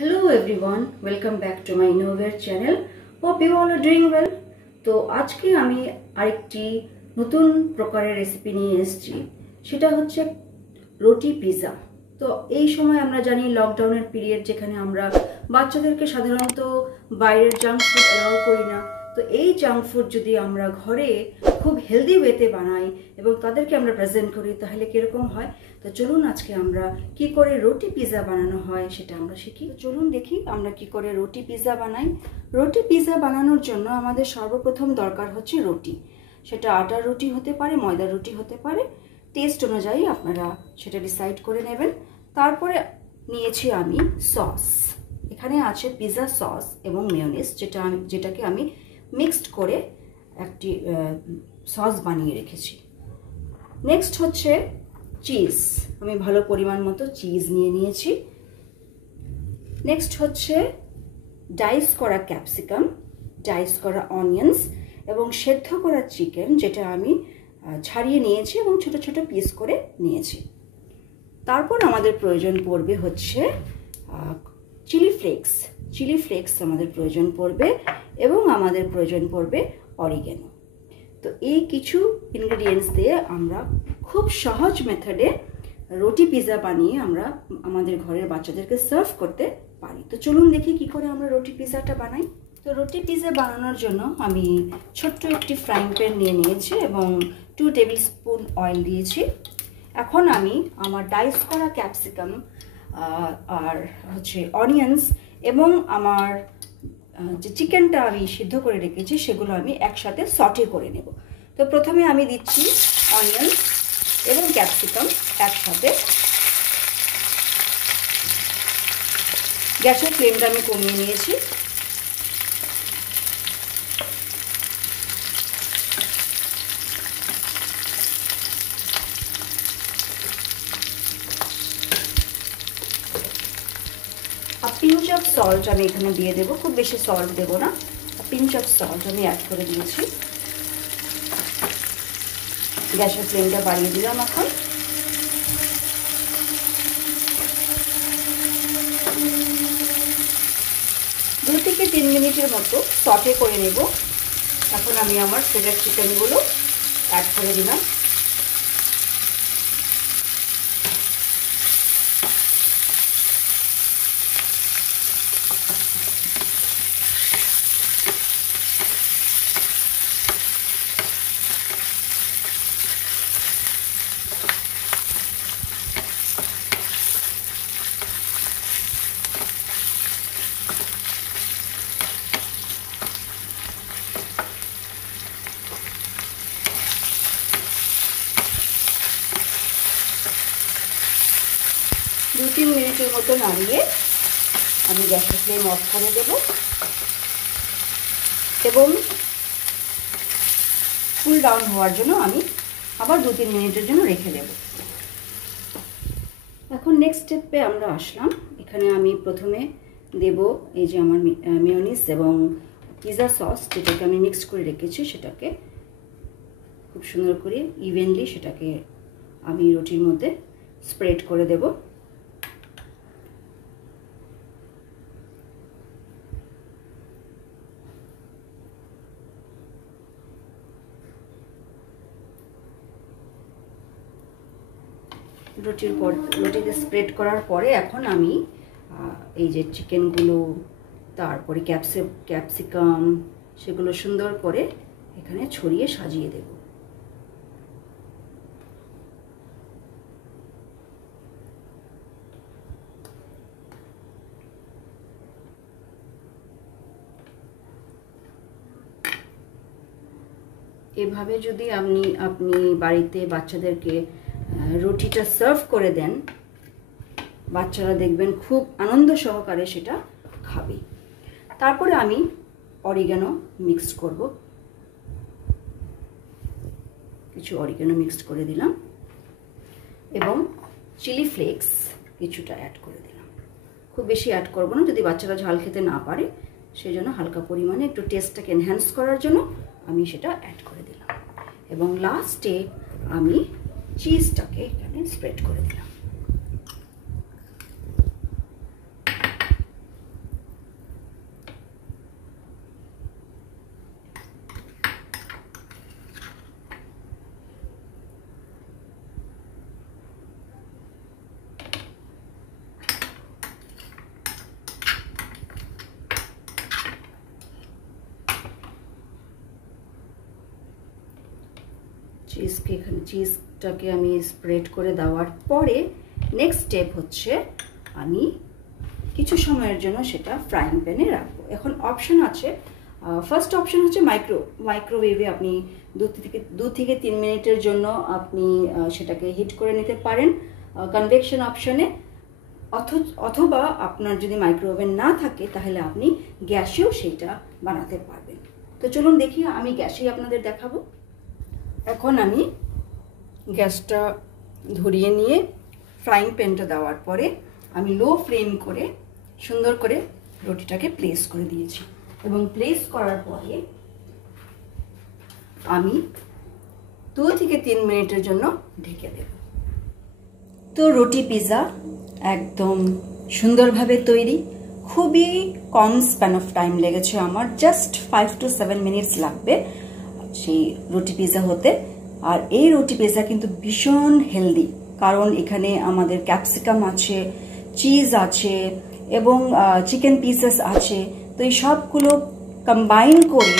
Hello everyone, welcome back to my Innovate channel. Hope you all are doing well. তো আজকে আমি আরেকটি নতুন প্রকারের রেসিপি নিয়ে এসেছি। সেটা হচ্ছে রুটি পিৎজা। তো এই সময় আমরা জানি লকডাউনের পিরিয়ড, যেখানে আমরা বাচ্চাদেরকে সাধারণত বাইরের জাঙ্ক ফুড অ্যালাউ করি না। তো এই জাঙ্ক ফুড যদি আমরা ঘরে খুব হেলদি ওয়েতে বানাই এবং তাদেরকে আমরা প্রেজেন্ট করি, তাহলে কিরকম হয়। তো চলুন আজকে আমরা কি করে রুটি পিৎজা বানানো হয় সেটা আমরা শিখি। চলুন দেখি আমরা কি করে রুটি পিৎজা বানাই। রুটি পিৎজা বানানোর জন্য আমাদের সর্বপ্রথম দরকার হচ্ছে রুটি। সেটা আটার রুটি হতে পারে, ময়দার রুটি হতে পারে, টেস্ট অনুযায়ী আপনারা সেটা ডিসাইড করে নেবেন। তারপরে নিয়েছি আমি সস। এখানে আছে পিৎজা সস এবং মেয়োনিজ, যেটাকে আমি মিক্সড করে একটি সস বানিয়ে রেখেছি। নেক্সট হচ্ছে চিজ। আমি ভালো পরিমাণ মতো চিজ নিয়ে নিয়েছি। নেক্সট হচ্ছে ডাইস করা ক্যাপসিকাম, ডাইস করা অনিয়ন্স এবং সেদ্ধ করা চিকেন, যেটা আমি ছাড়িয়ে নিয়েছি এবং ছোট ছোট পিস করে নিয়েছি। তারপর আমাদের প্রয়োজন পড়বে হচ্ছে চিলি ফ্লেক্স। চিলি ফ্লেক্স আমাদের প্রয়োজন পড়বে এবং আমাদের প্রয়োজন পড়বে অরিগ্যানো। তো এই কিছু ইনগ্রেডিয়েন্টস দিয়ে আমরা খুব সহজ মেথডে রুটি পিৎজা বানিয়ে আমরা আমাদের ঘরের বাচ্চাদেরকে সার্ভ করতে পারি। তো চলুন দেখি কি করে আমরা রুটি পিৎজাটা বানাই। তো রুটি পিৎজা বানানোর জন্য আমি ছোট্ট একটি ফ্রাইং প্যান নিয়ে নিয়েছি এবং 2 টেবিল স্পুন অয়েল দিয়েছি। এখন আমি আমার ডাইস করা ক্যাপসিকাম আর হচ্ছে অনিয়ন্স এবং আমার যে চিকেনটা আমি সিদ্ধ করে রেখেছি সেগুলো আমি একসাথে সটে করে নেব। তো প্রথমে আমি দিচ্ছি অনিয়ন এবং ক্যাপসিকাম একসাথে। গ্যাসের ফ্লেমটা আমি কমিয়ে নিয়েছি। পিঞ্চ অফ সল্ট আমি এখানে দিয়ে দেবো, খুব বেশি সল্ট দেবো না। পিঞ্চ অফ সল্ট আমি অ্যাড করে দিয়েছি। গ্যাসের ফ্লেমটা বাড়িয়ে দিলাম। এখন দু থেকে 3 মিনিটের মতো সটে করে নেব। এখন আমি আমার ফ্রেটার চিকেনগুলো অ্যাড করে দিলাম। দু 3 মিনিটের মতো নাড়িয়ে আমি গ্যাসের ফ্লেম অফ করে দেব এবং কুল ডাউন হওয়ার জন্য আমি আবার 2-3 মিনিটের জন্য রেখে দেব। এখন নেক্সট স্টেপে আমরা আসলাম। এখানে আমি প্রথমে দেব এই যে আমার মেয়োনিজ এবং পিৎজা সস, যেটাকে আমি মিক্স করে রেখেছি, সেটাকে খুব সুন্দর করে ইভেনলি সেটাকে আমি রুটির মধ্যে স্প্রেড করে দেব। রুটিতে স্প্রেড করার পরে এখন আমি এই যে চিকেনগুলো, তারপরে ক্যাপসিকাম, সেগুলো সুন্দর করে এখানে ছড়িয়ে সাজিয়ে দেব। এভাবে যদি আপনি বাড়িতে বাচ্চাদেরকে রুটিটা সার্ভ করে দেন, বাচ্চারা দেখবেন খুব আনন্দ সহকারে সেটা খাবে। তারপরে আমি অরিগ্যানো মিক্সড করব। কিছু অরিগ্যানো মিক্সড করে দিলাম এবং চিলি ফ্লেক্স কিছুটা অ্যাড করে দিলাম। খুব বেশি অ্যাড করব না, যদি বাচ্চারা ঝাল খেতে না পারে সেই জন্য হালকা পরিমাণে একটু টেস্টটাকে এনহ্যান্স করার জন্য আমি সেটা অ্যাড করে দিলাম। এবং লাস্টে আমি চিজটাকে এখানে স্প্রেড করে দিলাম। চিজটাকে আমি স্প্রেড করে দেওয়ার পরে নেক্সট স্টেপ হচ্ছে আমি কিছু সময়ের জন্য সেটা ফ্রাইং প্যানে রাখবো। এখন অপশন আছে, ফার্স্ট অপশন হচ্ছে মাইক্রোওয়েভে আপনি 2 থেকে 3 মিনিটের জন্য আপনি সেটাকে হিট করে নিতে পারেন কনভেকশন অপশনে, অথবা আপনার যদি মাইক্রোওভেন না থাকে তাহলে আপনি গ্যাসেও সেইটা বানাতে পারবেন। তো চলুন দেখি, আমি গ্যাসেই আপনাদের দেখাবো। এখন আমি গ্যাসটা ধরিয়ে নিয়ে ফ্রাইং প্যানটা দেওয়ার পরে আমি লো ফ্লেম করে সুন্দর করে রুটিটাকে প্লেস করে দিয়েছি, এবং প্লেস করার পরে আমি 2 থেকে 3 মিনিটের জন্য ঢেকে দেব। তো রুটি পিৎজা একদম সুন্দরভাবে তৈরি, খুবই কম স্প্যান অফ টাইম লেগেছে আমার, জাস্ট 5 to 7 মিনিটস লাগবে সেই রুটি পিৎজা হতে। আর এই রুটি পিৎজা কিন্তু ভীষণ হেলদি, কারণ এখানে আমাদের ক্যাপসিকাম আছে, চিজ আছে এবং চিকেন পিসেস আছে। তো এই সবগুলো কম্বাইন করে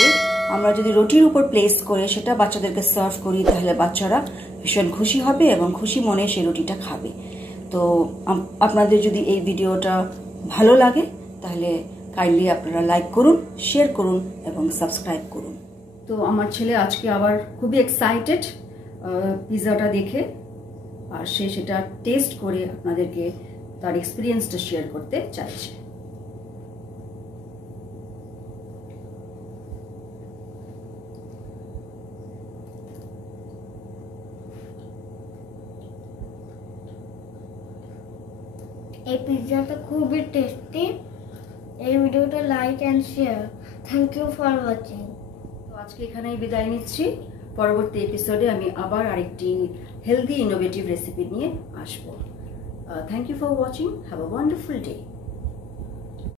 আমরা যদি রুটির উপর প্লেস করে সেটা বাচ্চাদেরকে সার্ভ করি তাহলে বাচ্চারা ভীষণ খুশি হবে এবং খুশি মনে সেই রুটিটা খাবে। তো আপনাদের যদি এই ভিডিওটা ভালো লাগে তাহলে কাইন্ডলি আপনারা লাইক করুন, শেয়ার করুন এবং সাবস্ক্রাইব করুন। তো আমার ছেলে আজকে আবার খুবই এক্সাইটেড পিৎজাটা দেখে, আর সে সেটা টেস্ট করে আপনাদেরকে তার এক্সপিরিয়েন্সটা শেয়ার করতে চাইছে। এই পিৎজাটা খুবই টেস্টি। এই ভিডিওটা like and share. Thank you for watching. তো আজকে এখানেই বিদায় নিচ্ছি। পরবর্তী এপিসোডে আমি আবার আরেকটি হেলদি ইনোভেটিভ রেসিপি নিয়ে আসবো। Thank you for watching. Have a wonderful day.